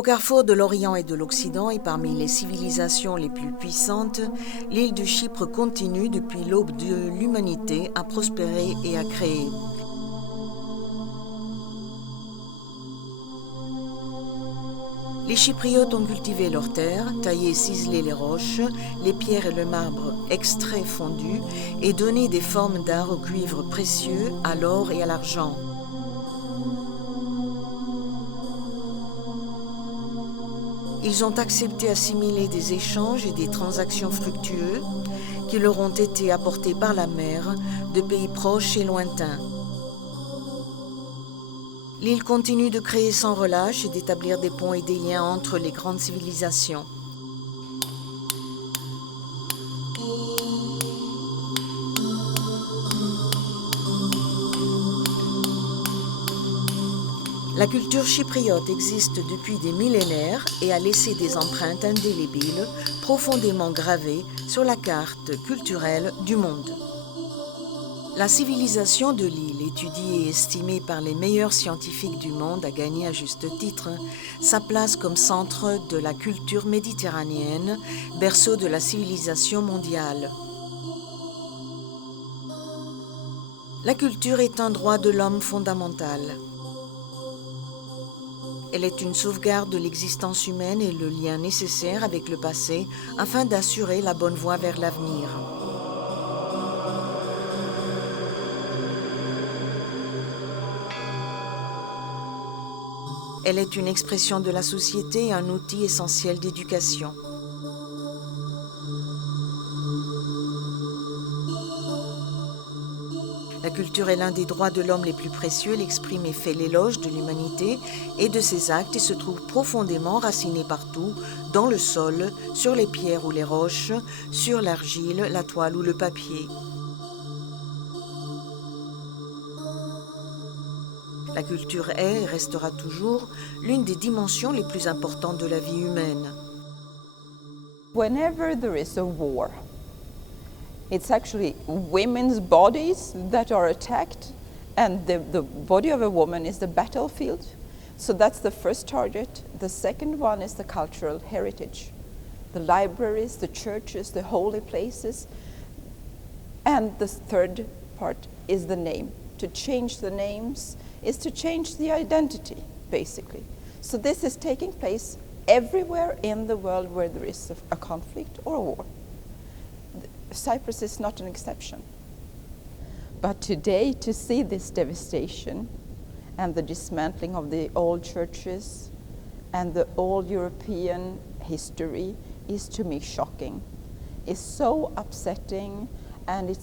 Au carrefour de l'Orient et de l'Occident et parmi les civilisations les plus puissantes, l'île de Chypre continue depuis l'aube de l'humanité à prospérer et à créer. Les Chypriotes ont cultivé leurs terres, taillé et ciselé les roches, les pierres et le marbre extraits fondus et donné des formes d'art au cuivre précieux, à l'or et à l'argent. Ils ont accepté assimiler des échanges et des transactions fructueux qui leur ont été apportés par la mer de pays proches et lointains. L'île continue de créer sans relâche et d'établir des ponts et des liens entre les grandes civilisations. La culture chypriote existe depuis des millénaires et a laissé des empreintes indélébiles profondément gravées sur la carte culturelle du monde. La civilisation de l'île, étudiée et estimée par les meilleurs scientifiques du monde, a gagné à juste titre sa place comme centre de la culture méditerranéenne, berceau de la civilisation mondiale. La culture est un droit de l'homme fondamental. Elle est une sauvegarde de l'existence humaine et le lien nécessaire avec le passé afin d'assurer la bonne voie vers l'avenir. Elle est une expression de la société et un outil essentiel d'éducation. La culture est l'un des droits de l'homme les plus précieux. Elle exprime et fait l'éloge de l'humanité et de ses actes et se trouve profondément racinée partout, dans le sol, sur les pierres ou les roches, sur l'argile, la toile ou le papier. La culture est et restera toujours l'une des dimensions les plus importantes de la vie humaine. Whenever there is a war, it's actually women's bodies that are attacked, and the body of a woman is the battlefield. So that's the first target. The second one is the cultural heritage. The libraries, the churches, the holy places. And the third part is the name. To change the names is to change the identity, basically. So this is taking place everywhere in the world where there is a conflict or a war. Cyprus is not an exception. But today, to see this devastation and the dismantling of the old churches and the old European history is, to me, shocking. It's so upsetting, and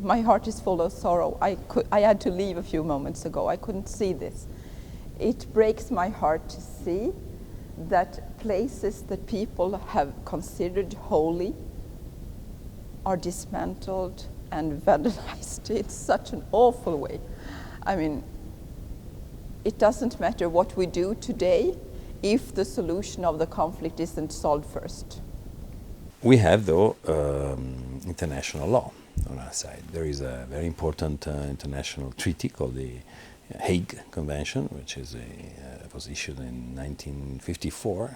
my heart is full of sorrow. I had to leave a few moments ago. I couldn't see this. It breaks my heart to see that places that people have considered holy are dismantled and vandalized in such an awful way. I mean, it doesn't matter what we do today if the solution of the conflict isn't solved first. We have, though, international law on our side. There is a very important international treaty called the Hague Convention, which was issued in 1954,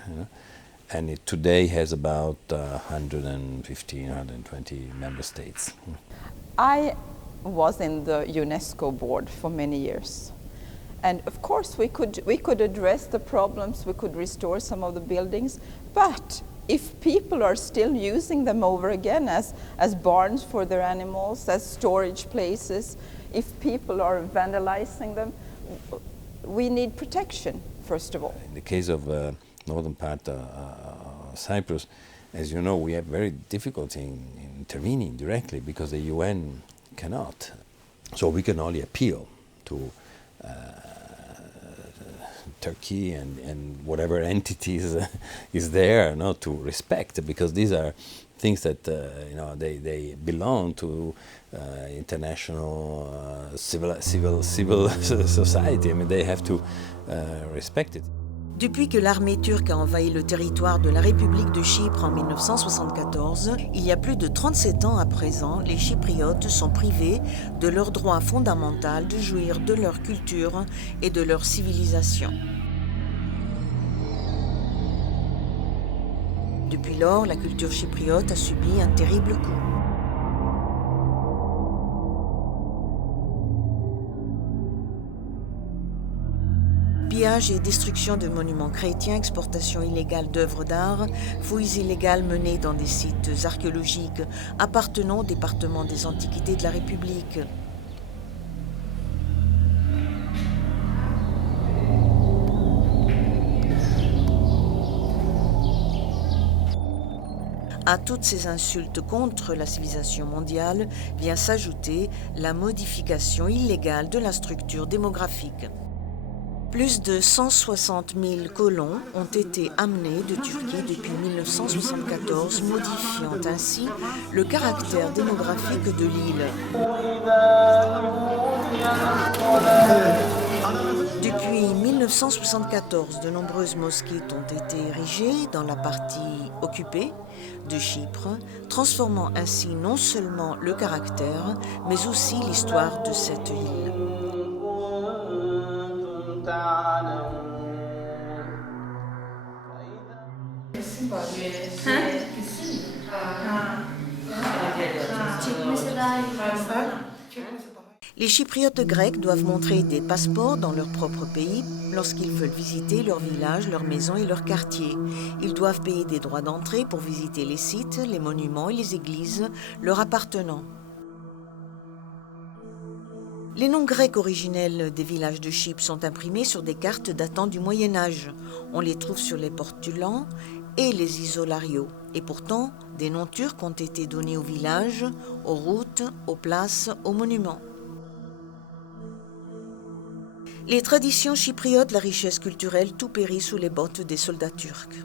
and it today has about 115, 120 member states. I was in the UNESCO board for many years. And of course we could address the problems, we could restore some of the buildings, but if people are still using them over again as barns for their animals, as storage places, if people are vandalizing them, we need protection, first of all. In the case of northern part of Cyprus, as you know, we have very difficulty in intervening directly because the UN cannot. So we can only appeal to Turkey and whatever entities is there, to respect, because these are things that they belong to international civil society. I mean, they have to respect it. Depuis que l'armée turque a envahi le territoire de la République de Chypre en 1974, il y a plus de 37 ans à présent, les Chypriotes sont privés de leur droit fondamental de jouir de leur culture et de leur civilisation. Depuis lors, la culture chypriote a subi un terrible coup. Pillage et destruction de monuments chrétiens, exportation illégale d'œuvres d'art, fouilles illégales menées dans des sites archéologiques appartenant au département des Antiquités de la République. À toutes ces insultes contre la civilisation mondiale vient s'ajouter la modification illégale de la structure démographique. Plus de 160 000 colons ont été amenés de Turquie depuis 1974, modifiant ainsi le caractère démographique de l'île. Depuis 1974, de nombreuses mosquées ont été érigées dans la partie occupée de Chypre, transformant ainsi non seulement le caractère, mais aussi l'histoire de cette île. Les Chypriotes grecs doivent montrer des passeports dans leur propre pays lorsqu'ils veulent visiter leur village, leur maison et leur quartier. Ils doivent payer des droits d'entrée pour visiter les sites, les monuments et les églises leur appartenant. Les noms grecs originels des villages de Chypre sont imprimés sur des cartes datant du Moyen Âge. On les trouve sur les portulans et les isolarios. Et pourtant, des noms turcs ont été donnés aux villages, aux routes, aux places, aux monuments. Les traditions chypriotes, la richesse culturelle, tout périt sous les bottes des soldats turcs.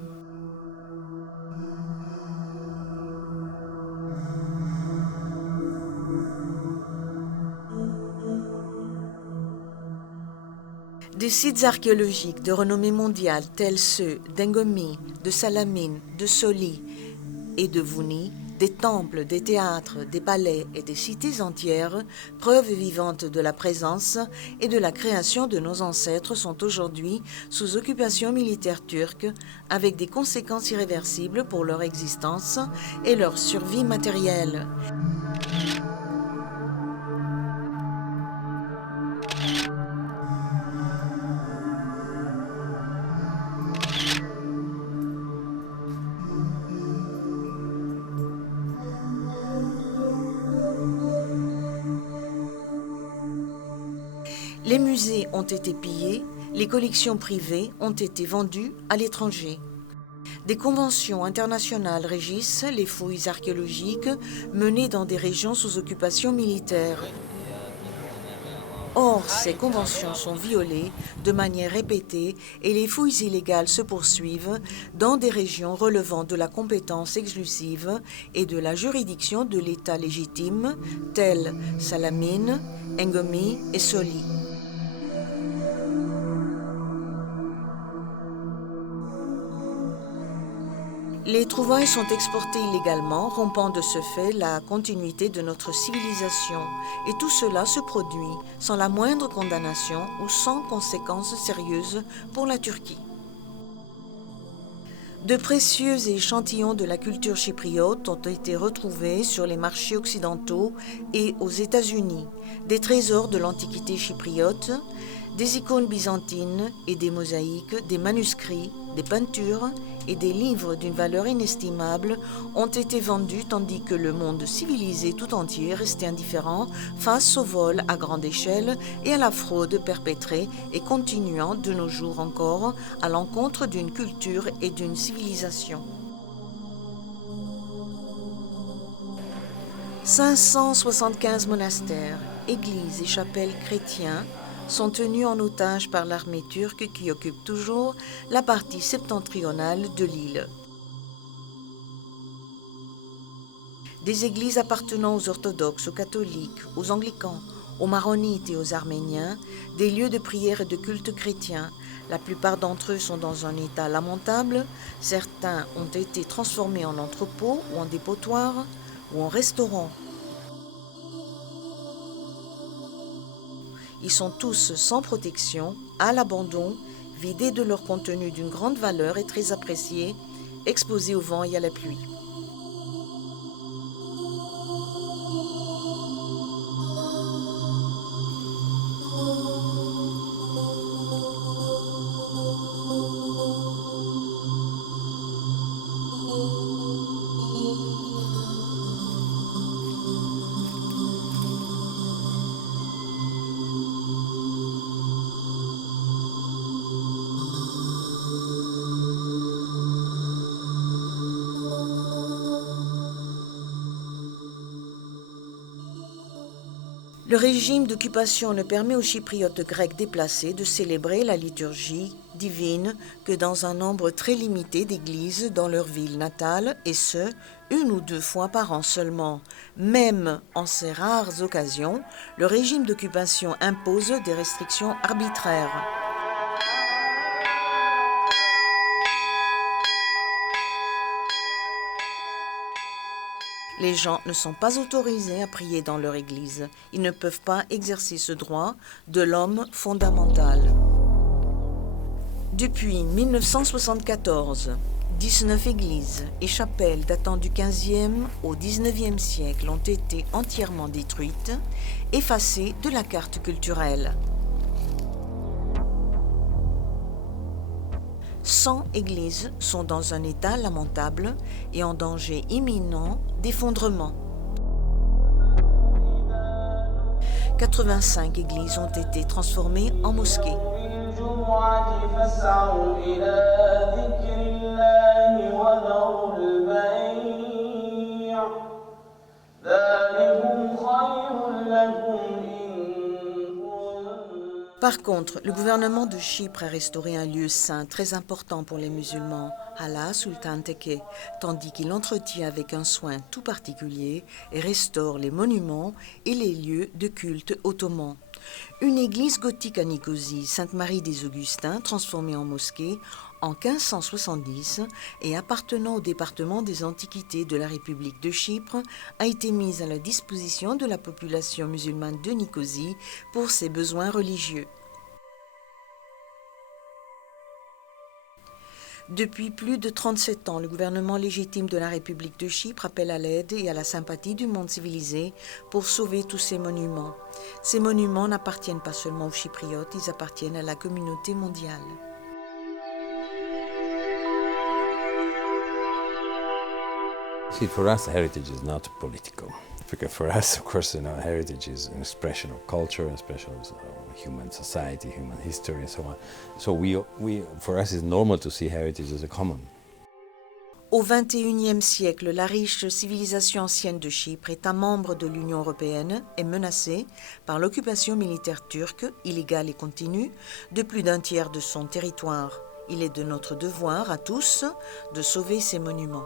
Des sites archéologiques de renommée mondiale tels ceux d'Engomi, de Salamine, de Soli et de Vouni, des temples, des théâtres, des palais et des cités entières, preuves vivantes de la présence et de la création de nos ancêtres, sont aujourd'hui sous occupation militaire turque, avec des conséquences irréversibles pour leur existence et leur survie matérielle. Les musées ont été pillés, les collections privées ont été vendues à l'étranger. Des conventions internationales régissent les fouilles archéologiques menées dans des régions sous occupation militaire. Or, ces conventions sont violées de manière répétée et les fouilles illégales se poursuivent dans des régions relevant de la compétence exclusive et de la juridiction de l'État légitime, tels Salamine, Engomi et Soli. Les trouvailles sont exportées illégalement, rompant de ce fait la continuité de notre civilisation. Et tout cela se produit sans la moindre condamnation ou sans conséquences sérieuses pour la Turquie. De précieux échantillons de la culture chypriote ont été retrouvés sur les marchés occidentaux et aux États-Unis. Des trésors de l'Antiquité chypriote, des icônes byzantines et des mosaïques, des manuscrits, des peintures et des livres d'une valeur inestimable ont été vendus tandis que le monde civilisé tout entier restait indifférent face au vol à grande échelle et à la fraude perpétrée et continuant de nos jours encore à l'encontre d'une culture et d'une civilisation. 575 monastères, églises et chapelles chrétiens sont tenus en otage par l'armée turque qui occupe toujours la partie septentrionale de l'île. Des églises appartenant aux orthodoxes, aux catholiques, aux anglicans, aux maronites et aux arméniens, des lieux de prière et de culte chrétien. La plupart d'entre eux sont dans un état lamentable. Certains ont été transformés en entrepôts ou en dépotoirs ou en restaurants. Ils sont tous sans protection, à l'abandon, vidés de leur contenu d'une grande valeur et très appréciés, exposés au vent et à la pluie. Le régime d'occupation ne permet aux Chypriotes grecs déplacés de célébrer la liturgie divine que dans un nombre très limité d'églises dans leur ville natale, et ce, 1 ou 2 fois par an seulement. Même en ces rares occasions, le régime d'occupation impose des restrictions arbitraires. Les gens ne sont pas autorisés à prier dans leur église. Ils ne peuvent pas exercer ce droit de l'homme fondamental. Depuis 1974, 19 églises et chapelles datant du 15e au 19e siècle ont été entièrement détruites, effacées de la carte culturelle. 100 églises sont dans un état lamentable et en danger imminent d'effondrement. 85 églises ont été transformées en mosquées. Par contre, le gouvernement de Chypre a restauré un lieu saint très important pour les musulmans, Hala Sultan Teke, tandis qu'il entretient avec un soin tout particulier et restaure les monuments et les lieux de culte ottomans. Une église gothique à Nicosie, Sainte-Marie des Augustins, transformée en mosquée en 1570 et appartenant au département des Antiquités de la République de Chypre, a été mise à la disposition de la population musulmane de Nicosie pour ses besoins religieux. Depuis plus de 37 ans, le gouvernement légitime de la République de Chypre appelle à l'aide et à la sympathie du monde civilisé pour sauver tous ces monuments. Ces monuments n'appartiennent pas seulement aux Chypriotes, ils appartiennent à la communauté mondiale. See, for us, heritage is not political. Because for us, of course, heritage is an expression of culture, an expression of human society, human history, and so on. So for us, it's normal to see heritage as a common. Au XXIe siècle, la riche civilisation ancienne de Chypre, État membre de l'Union européenne, est menacée par l'occupation militaire turque, illégale et continue, de plus d'un tiers de son territoire. Il est de notre devoir à tous de sauver ces monuments.